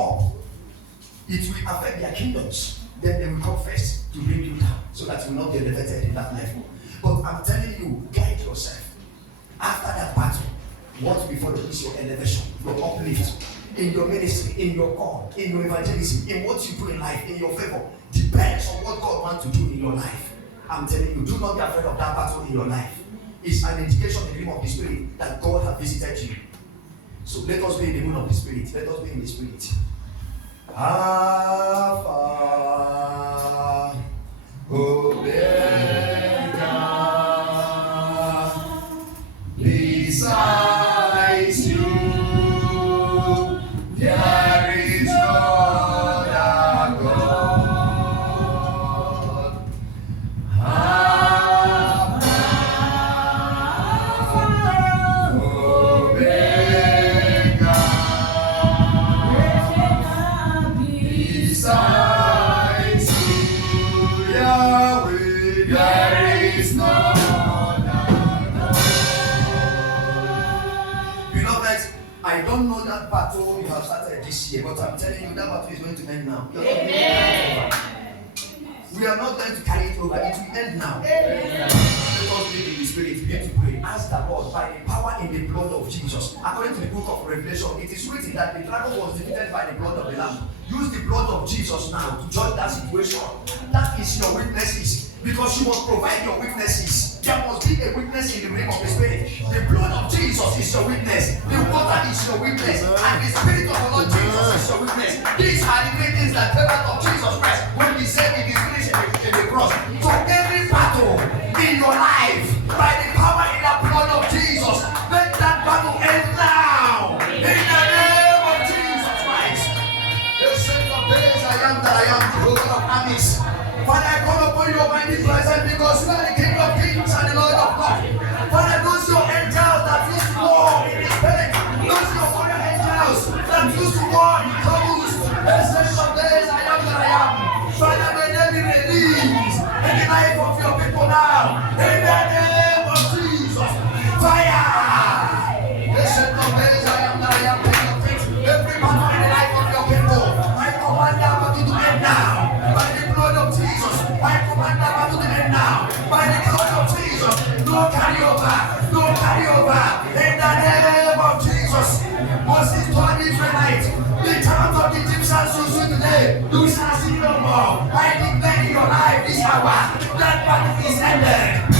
up, it will affect their kingdoms. Then they will come first to bring you down so that you will not be elevated in that level. But I'm telling you, guide yourself. After that battle, what will follow is your elevation, your uplift in your ministry, in your call, in your evangelism, in what you do in life, in your favor. Depends on what God wants to do in your life. I'm telling you, do not be afraid of that battle in your life. It's an indication in the realm of the Spirit that God has visited you. So let us be in the mood of the Spirit. Let us be in the Spirit. Alpha, Omega, besides you, there is no other God. Alpha, Omega, besides you, Yahweh, there is no other God. Beloved, I don't know that battle you have started this year, but I'm telling you that battle is going to end now. Amen. We are not going to carry it over. It will end now. Let us be in the Spirit. Begin to pray. Ask the Lord by the power in the blood of Jesus. According to the book of Revelation, it is written that the dragon was defeated by the blood of the Lamb. Use the blood of Jesus now to judge that situation. That is your witnesses. Because you must provide your witnesses. There must be a witness in the realm of the Spirit. The blood of Jesus is your witness. The water is your witness. And the Spirit of the Lord Jesus is your witness. These are the great things that came out of Jesus Christ when he said it is finished in the cross. So every battle in your life, by the power in the blood of Jesus, let that battle end now. In the name of Jesus Christ. The Saint of days, I am that I am, Jehovah of armies. Father, I call upon you, Almighty present, because you are the King of kings and the Lord of lords. Father, those your angels that used to war in the spirit, those your warrior angels that used to war in troubles, the Saint of days, I am that I am. Father, may they be released in the life of your people now. In the name of Jesus. Fire! The Saint of days, I am that I am, King of kings. Every battle in the life of your people, I command them to do it now. By the blood of Jesus, I command them to do it now. By the blood of Jesus, no carry over, no carry over. In the name of Jesus, Moses told the Israelites, the child of the Egyptians you see today, you shall see no more. I declare in your life this hour, that battle is ended.